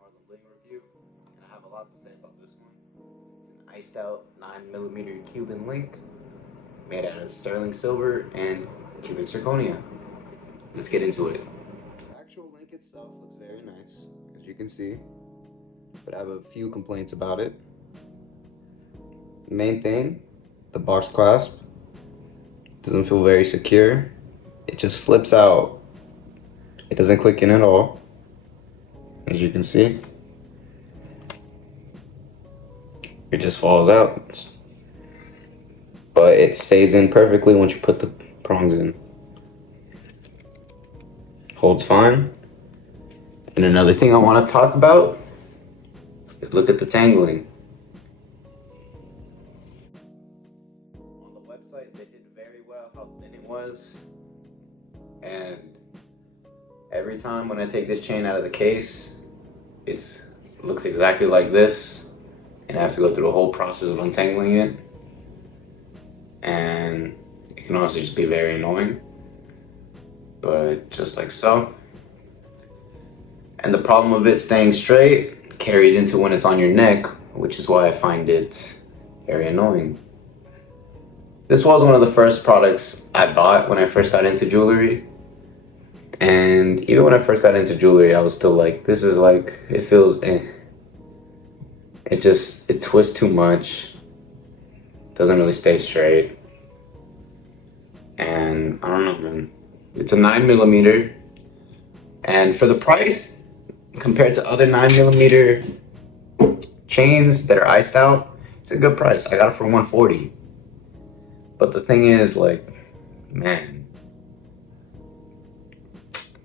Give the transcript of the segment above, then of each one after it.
HarlemBling review, and I have a lot to say about this one. It's an iced out 9mm Cuban link made out of sterling silver and Cuban zirconia. Let's get into it. The actual link itself looks very nice, as you can see, but I have a few complaints about it. The main thing, the box clasp doesn't feel very secure. It just slips out. It doesn't click in at all, as you can see. It just falls out, but it stays in perfectly once you put the prongs in. Holds fine. And another thing I want to talk about is look at the tangling. On the website, they did very well how thin it was, and every time when I take this chain out of the case, it looks exactly like this, and I have to go through the whole process of untangling it, and it can also just be very annoying, but just like so. And the problem of it staying straight carries into when it's on your neck, which is why I find it very annoying. This was one of the first products I bought when I first got into jewelry. And even when I first got into jewelry, I was still like, this is like, it feels eh. It twists too much. Doesn't really stay straight. And I don't know, man. It's a 9mm. And for the price, compared to other 9mm chains that are iced out, it's a good price. I got it for $140. But the thing is, like, man,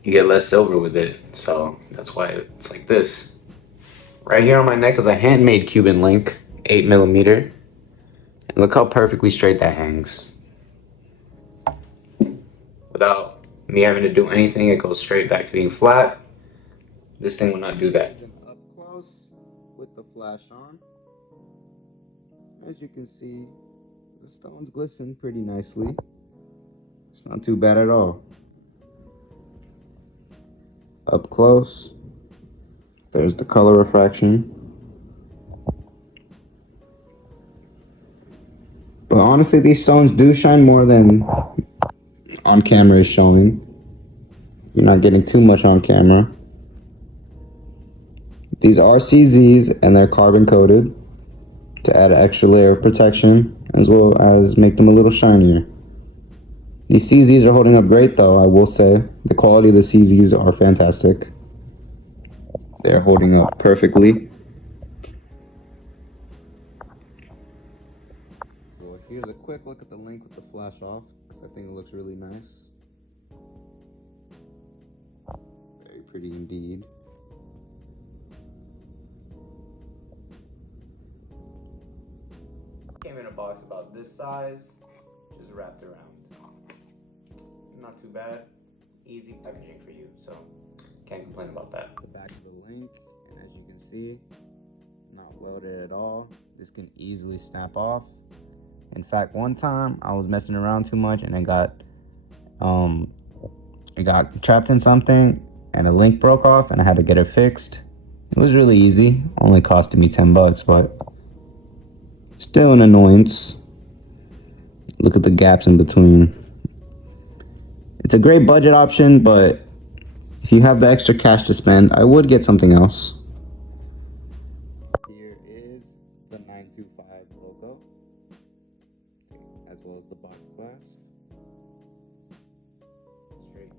you get less silver with it, so that's why it's like this. Right here on my neck is a handmade Cuban link, 8mm, and look how perfectly straight that hangs. Without me having to do anything, it goes straight back to being flat. This thing will not do that. Up close with the flash on. As you can see, the stones glisten pretty nicely. It's not too bad at all. Up close, there's the color refraction. But honestly, these stones do shine more than on camera is showing. You're not getting too much on camera. These are CZs and they're carbon coated to add an extra layer of protection as well as make them a little shinier. These CZs are holding up great though, I will say. The quality of the CZs are fantastic. They're holding up perfectly. Well, here's a quick look at the link with the flash off, because I think it looks really nice. Very pretty indeed. Came in a box about this size, just wrapped around. Not too bad. Easy packaging for you, so can't complain about that. The back of the link, and as you can see, not welded at all. This can easily snap off. In fact, one time I was messing around too much and it got trapped in something and a link broke off and I had to get it fixed. It was really easy, only costed me $10, but still an annoyance. Look at the gaps in between. It's a great budget option, but if you have the extra cash to spend, I would get something else. Here is the 925 logo, as well as the box clasp. Straight.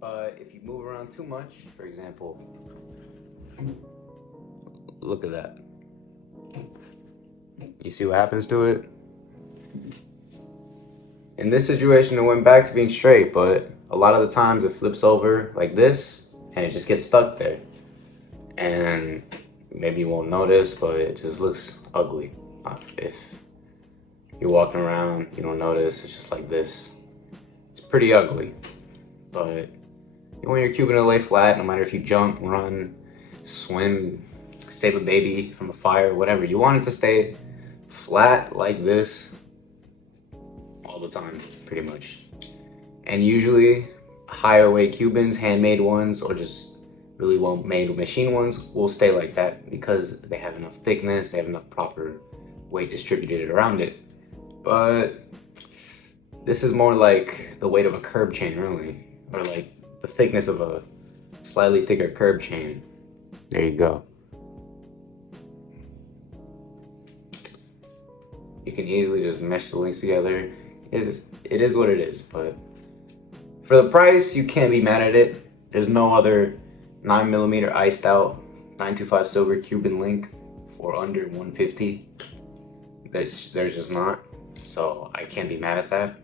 But if you move around too much, for example, look at that. You see what happens to it? In this situation, it went back to being straight, but a lot of the times it flips over like this and it just gets stuck there. And maybe you won't notice, but it just looks ugly. If you're walking around, you don't notice, it's just like this. It's pretty ugly, but you want your Cuban to lay flat, no matter if you jump, run, swim, save a baby from a fire, whatever. You want it to stay flat like this all the time, pretty much. And usually higher weight Cubans, handmade ones, or just really well made machine ones will stay like that because they have enough thickness, they have enough proper weight distributed around it. But this is more like the weight of a curb chain, really, or like the thickness of a slightly thicker curb chain. There you go. You can easily just mesh the links together. It is what it is, but for the price, you can't be mad at it. There's no other 9mm iced out 925 silver Cuban link for under 150. There's just not. So I can't be mad at that.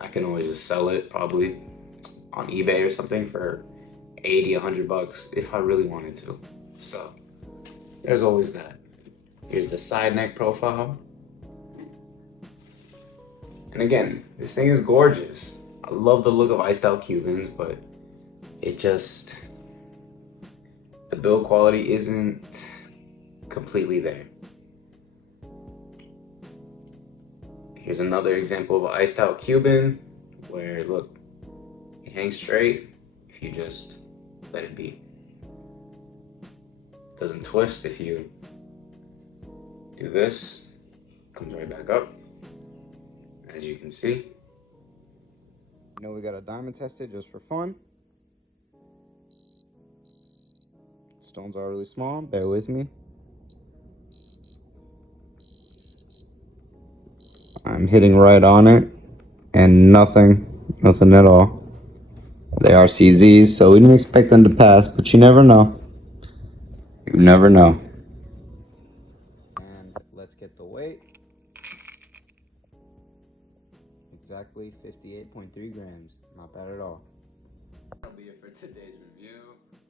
I can always just sell it probably on eBay or something for 80, 100 bucks if I really wanted to. So there's always that. Here's the side neck profile. And again, this thing is gorgeous. I love the look of iced out Cubans, but it just, the build quality isn't completely there. Here's another example of an iced out Cuban where, look, it hangs straight if you just let it be. It doesn't twist if you do this. Comes right back up, as you can see. You know, we got a diamond tested just for fun. Stones are really small, bear with me. I'm hitting right on it, and nothing at all. They are CZs, so we didn't expect them to pass, but you never know. You never know. And let's get the weight. Exactly 58.3 grams. Not bad at all. That'll be it for today's review.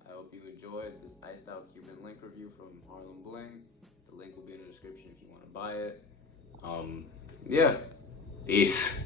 I hope you enjoyed this iced out Cuban link review from HarlemBling. The link will be in the description if you want to buy it. Yeah. Peace.